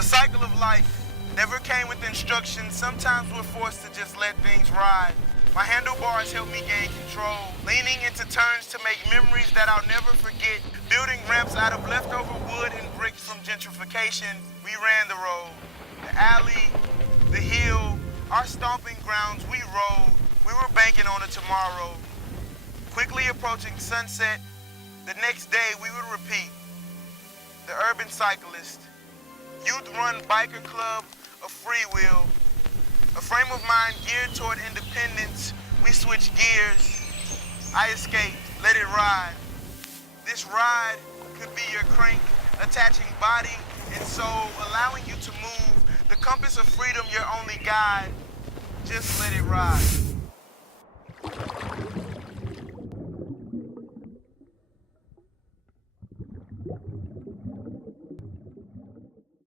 The cycle of life never came with instructions. Sometimes we're forced to just let things ride. My handlebars help me gain control, leaning into turns to make memories that I'll never forget. Building ramps out of leftover wood and bricks from gentrification. We ran the road, the alley, the hill, our stomping grounds. We rode. We were banking on a tomorrow. Quickly approaching sunset, the next day we would repeat. The urban cyclist, youth-run biker club of freewheel, a frame of mind geared toward independence. We switched gears. I escaped, let it ride. This ride could be your crank, attaching body and soul, allowing you to move. The compass of freedom, your only guide. Just let it ride.